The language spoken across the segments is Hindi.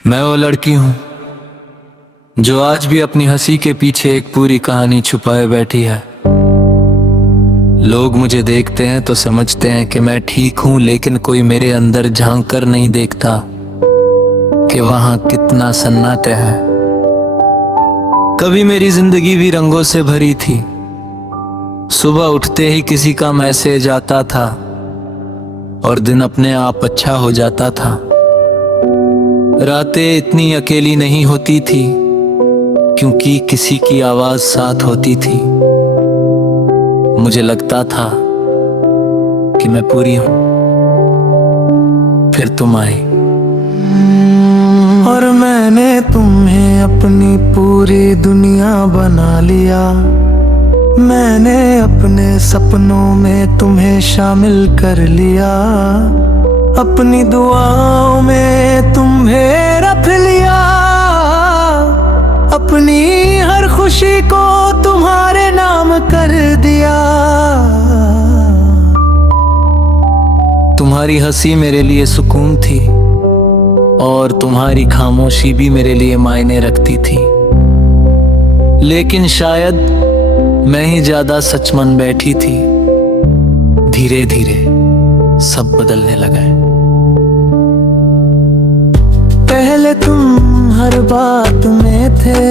मैं वो लड़की हूँ जो आज भी अपनी हंसी के पीछे एक पूरी कहानी छुपाए बैठी है। लोग मुझे देखते हैं तो समझते हैं कि मैं ठीक हूँ, लेकिन कोई मेरे अंदर झांक कर नहीं देखता कि वहां कितना सन्नाटा है। कभी मेरी जिंदगी भी रंगों से भरी थी। सुबह उठते ही किसी का मैसेज आता था और दिन अपने आप अच्छा हो जाता था। रातें इतनी अकेली नहीं होती थी क्योंकि किसी की आवाज साथ होती थी। मुझे लगता था कि मैं पूरी हूं, फिर तुम आई और मैंने तुम्हें अपनी पूरी दुनिया बना लिया। मैंने अपने सपनों में तुम्हें शामिल कर लिया। अपनी दुआओं में तुम्हें रख लिया। अपनी हर खुशी को तुम्हारे नाम कर दिया। तुम्हारी हंसी मेरे लिए सुकून थी और तुम्हारी खामोशी भी मेरे लिए मायने रखती थी। लेकिन शायद मैं ही ज्यादा सच मन बैठी थी। धीरे धीरे सब बदलने लगा है। पहले तुम हर बात में थे,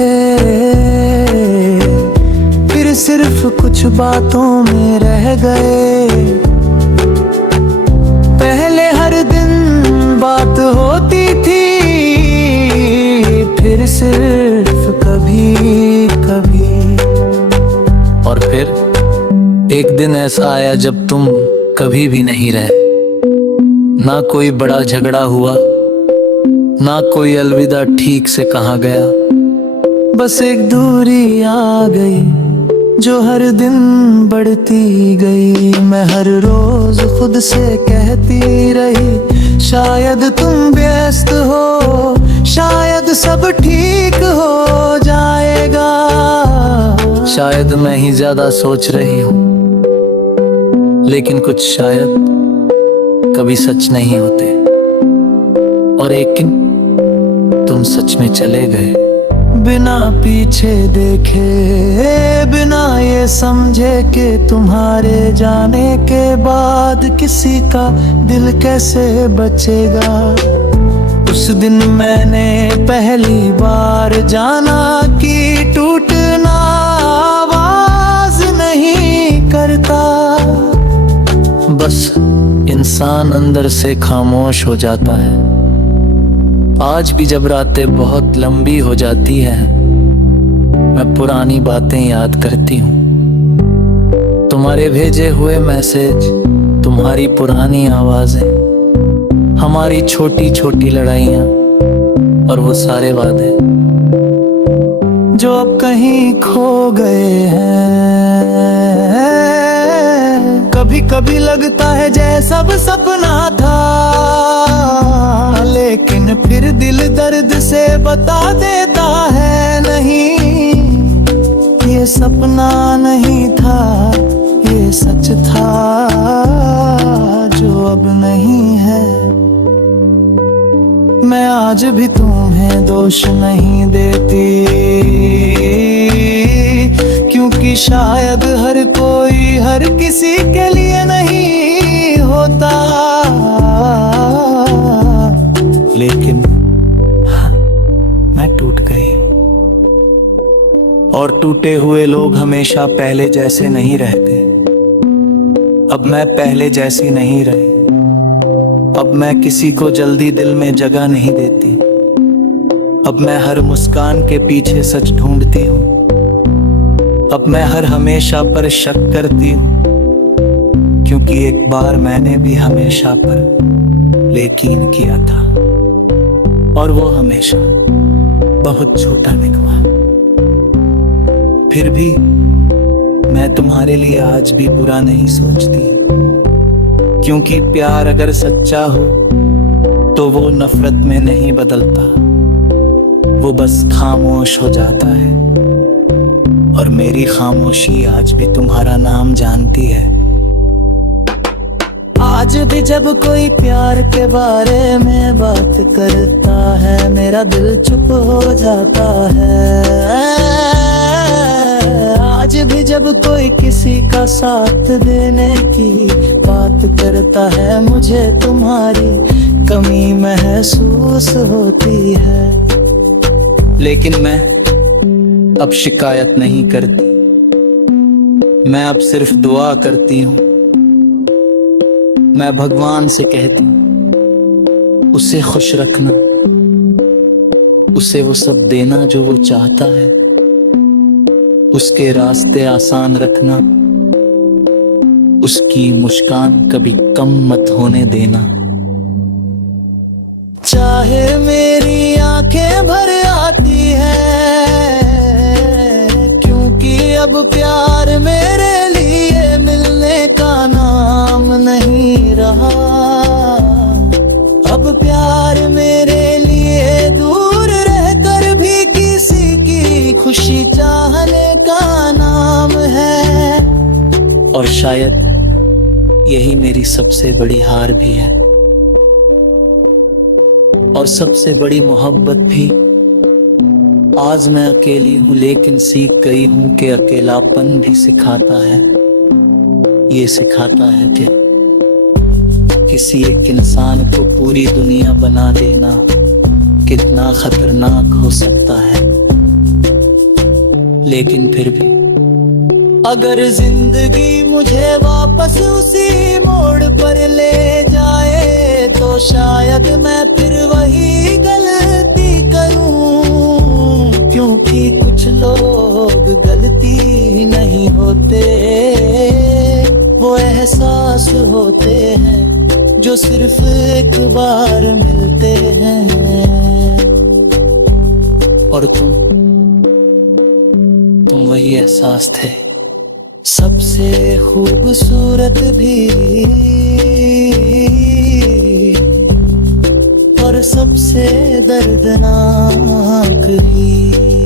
फिर सिर्फ कुछ बातों में रह गए। पहले हर दिन बात होती थी, फिर सिर्फ कभी कभी। और फिर एक दिन ऐसा आया जब तुम कभी भी नहीं रहे। ना कोई बड़ा झगड़ा हुआ, ना कोई अलविदा ठीक से कहा गया। बस एक दूरी आ गई जो हर दिन बढ़ती गई। मैं हर रोज खुद से कहती रही, शायद तुम व्यस्त हो, शायद सब ठीक हो जाएगा। शायद मैं ही ज्यादा सोच रही हूँ, लेकिन कुछ शायद कभी सच नहीं होते। और एक दिन तुम सच में चले गए, बिना पीछे देखे, बिना ये समझे कि तुम्हारे जाने के बाद किसी का दिल कैसे बचेगा। उस दिन मैंने पहली बार जाना कि टूटना आवाज नहीं करता। बस इंसान अंदर से खामोश हो जाता है। आज भी जब रातें बहुत लंबी हो जाती है, मैं पुरानी बातें याद करती हूँ। तुम्हारे भेजे हुए मैसेज, तुम्हारी पुरानी आवाजें, हमारी छोटी छोटी लड़ाइयाँ और वो सारे वादे जो अब कहीं खो गए हैं। कभी कभी लगता है जैसा सब सपना था, लेकिन फिर दिल दर्द से बता देता है, नहीं ये सपना नहीं था, ये सच था जो अब नहीं है। मैं आज भी तुम्हें दोष नहीं देती, क्योंकि शायद हर कोई हर किसी के लिए नहीं होता। लेकिन मैं टूट गई, और टूटे हुए लोग हमेशा पहले जैसे नहीं रहते। अब मैं पहले जैसी नहीं रही। अब मैं किसी को जल्दी दिल में जगह नहीं देती। अब मैं हर मुस्कान के पीछे सच ढूंढती हूँ। अब मैं हर हमेशा पर शक करती हूँ, क्योंकि एक बार मैंने भी हमेशा पर यकीन किया था, और वो हमेशा बहुत छोटा निकला। फिर भी मैं तुम्हारे लिए आज भी बुरा नहीं सोचती, क्योंकि प्यार अगर सच्चा हो तो वो नफरत में नहीं बदलता, वो बस खामोश हो जाता है। और मेरी खामोशी आज भी तुम्हारा नाम जानती है। आज आज भी जब कोई प्यार के बारे में बात करता है मेरा दिल चुप हो जाता है। आज भी जब कोई किसी का साथ देने की बात करता है मुझे तुम्हारी कमी महसूस होती है। लेकिन मैं अब शिकायत नहीं करती, मैं अब सिर्फ दुआ करती हूँ। मैं भगवान से कहती हूँ उसे खुश रखना, उसे वो सब देना जो वो चाहता है, उसके रास्ते आसान रखना, उसकी मुस्कान कभी कम मत होने देना। चाहे मेरी आंखें भर आती हैं, क्योंकि अब प्यार मेरे लिए मिलने का नाम नहीं रहा। अब प्यार मेरे लिए दूर रहकर भी किसी की खुशी चाहने का नाम है। और शायद यही मेरी सबसे बड़ी हार भी है, और सबसे बड़ी मोहब्बत भी। आज मैं अकेली हूँ लेकिन सीख गई हूँ कि अकेलापन भी सिखाता है, ये सिखाता है कि किसी एक इंसान को पूरी दुनिया बना देना कितना खतरनाक हो सकता है। लेकिन फिर भी अगर जिंदगी मुझे वापस उसी मोड़ पर ले जाए तो शायद मैं फिर वही गलती करूं, क्योंकि कुछ लोग गलती नहीं होते, वो एहसास होते हैं जो सिर्फ एक बार मिलते हैं। और तुम वही एहसास थे, सबसे खूबसूरत भी और सबसे दर्दनाक भी।